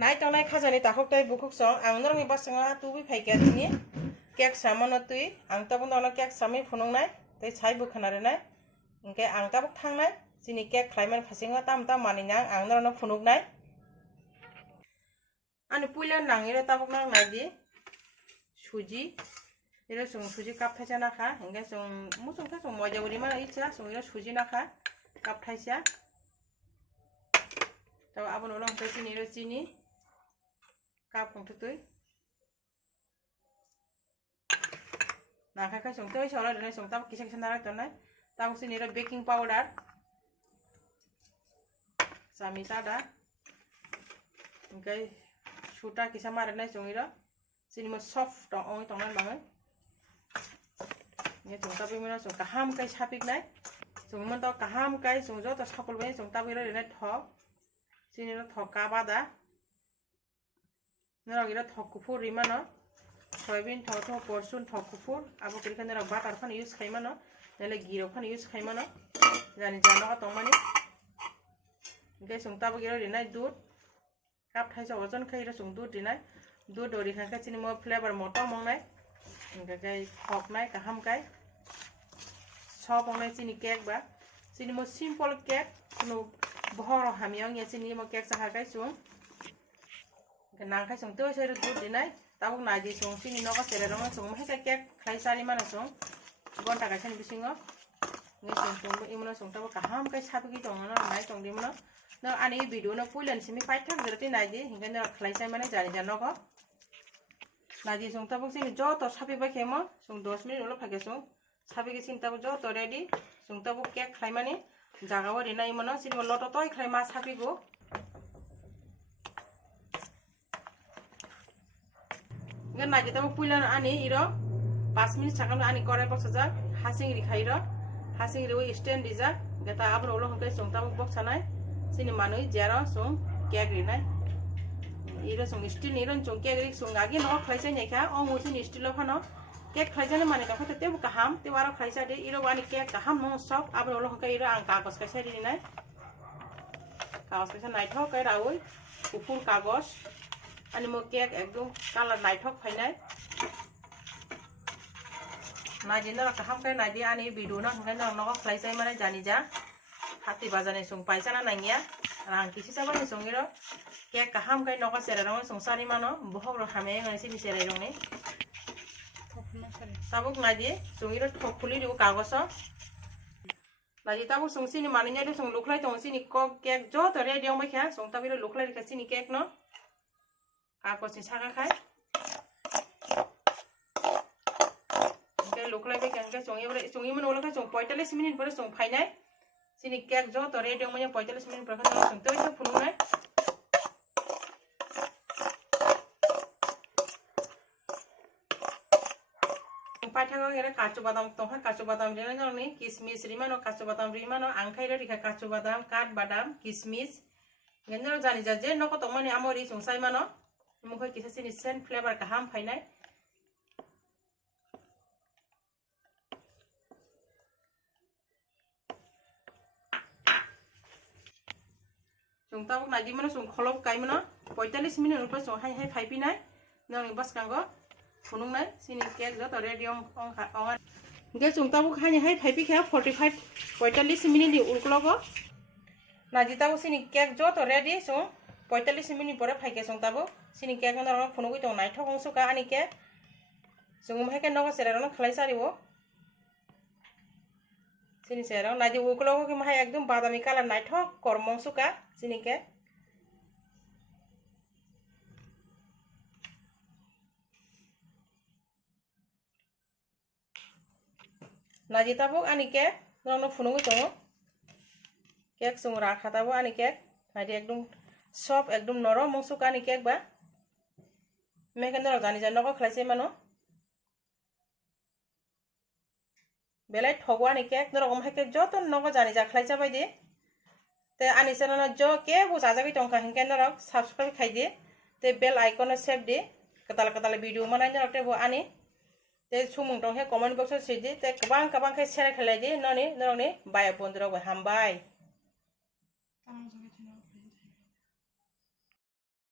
Nai tong nai khajani takhok tai bukhuk song ang norong ibas sanga tu bi phai kya dini kek samano tui ang tabung dona kek sami phunung nai tai chai bukhanare nai ingke ang tabuk thang nai sini kek khlaiman phasinga tam tam mani nang ang norong phunuk nai ani puila nangire tabuk nang nai di suji iro sung suji kap thaisa na kha ingke sung musung tha sung moja uri mana icha sung iro suji na kha kap thaisa taw abon olong tai sini iro chini kap khong tutui na khai khai sung toi sola dene sung tab kisa kisa narak tonai tab sini ro baking powder sami sada ingkai suta kisa mare nai sung iro sini mo soft tong ong tong nan bangai nge sung tab imena sung kaham kai sapik nai sung mon taw kaham kai sung jo to sapol bai sung tab iro dene thok sini ro thok ka bada nora gira thok kufur rimano soybean thok thok porsun thok kufur abo kirkan nora butter khan use khaimano nele giro khan use khaimano jani jano ka tongmani ngai sung tabo gira rinai dud kap thaisa ojon khaira sung dud rinai dud ori khan ka chini mo flavor moto mongnai ngai thok nai kaham kai sob ongnai chini cake ba chini mo simple cake no bohoro hamiang ya chini mo cake sa kai sung nang khai sung toi sero dud dinai tabuk naji sung sini noka sere rong sung mai ka kek khai sari mana sung gonta ka sani bisingo ngai sung imono sung tabuk kaham kai sabigi tong no nai tong di mono na ani video no puilan simi pai thak jerti naji hinga na khai sai mane jani jano ko naji sung tabuk sini jo to sabi ba khemo sung 10 minute ulo phage sung sabi ki sin tabuk jo to ready sung tabuk kek khai mane jaga wa rinai mono sini mo loto toy khai ma sabi go ngan naji tabu puilan ani iro 5 minute sakam ani korai box sajak hasing ri khairo hasing ri oi stand dijak gata abro ulo hongkai sung tabu box sanai sini manui jero sung cake ri nai iro sung still iro sung cake ri sung agi no khlaisai nei kha ong sini still lo phano cake khlaisane mane ta khote tebu kaham te waro khlaisa de iro ani cake kaham no sop abro ulo hongkai iro ang kagos kaisai ri nai kagos kaisai nai thok kai raoi upur kagos ani mo cake ekdom color naithok phainai naji na kaham kai naji ani video na hangkai na no khlaisai mane jani ja hati bazane sung paisa na nangya rang kisi sabani sung iro cake kaham kai no ka sere rong sung sari mano bohok ro hame ngani sini sere rong ni tabuk naji sung iro thok khuli ri kagoso naji tabuk sung sini mani nya sung luklai tong sini ko cake jo to ready ong bai kha sung tabiro luklai ri ka sini cake no ako si saka khai ke luklai be kan ka songi mon ola ka song 45 minute pore song phainai sini cake jo to ready mo 45 minute pore ka song toi sa phununai paithang ngere kachu badam to ha kachu badam rena noni kismis rimano kachu badam rimano angkhai ri ka kachu badam kat badam kismis ngenero jani ja je noko to mani amori sungsai mano mukhoi kisa sini sen flavor kaham phainai sung tabuk naji mano sung kholok kai mano 45 minute upar sung hai hai phaipi nai nang bas kango phunung nai sini cake jo to ready ong ge sung tabuk hai hai phaipi kha 45 minute di ulklogo naji tabuk sini cake jo to ready sung 45 minute pore phaike sung tabuk sini cake no rong phunugui tong naithok ong suka ani cake sung mai ke no sere rong khlai saribo sini sere naji uklo ko mai ekdom badami color naithok kormong suka sini cake naji tabuk ani cake no phunugui tong cake sung ra khatabo ani cake naji ekdom sop ekdom norom mong suka ani cake ba mekendro jani jano ko khlaisai mano belai thogwani cake noro om hake joto nogo jani ja khlaisa bai de te ani channel jo ke bu jajagi tongka hinken noro subscribe khai de te bell icon save de katal video manai noro te bo ani te sumung tong he comment box se de te kabang khai share khalai de noni noro ni bye bondro ba hambai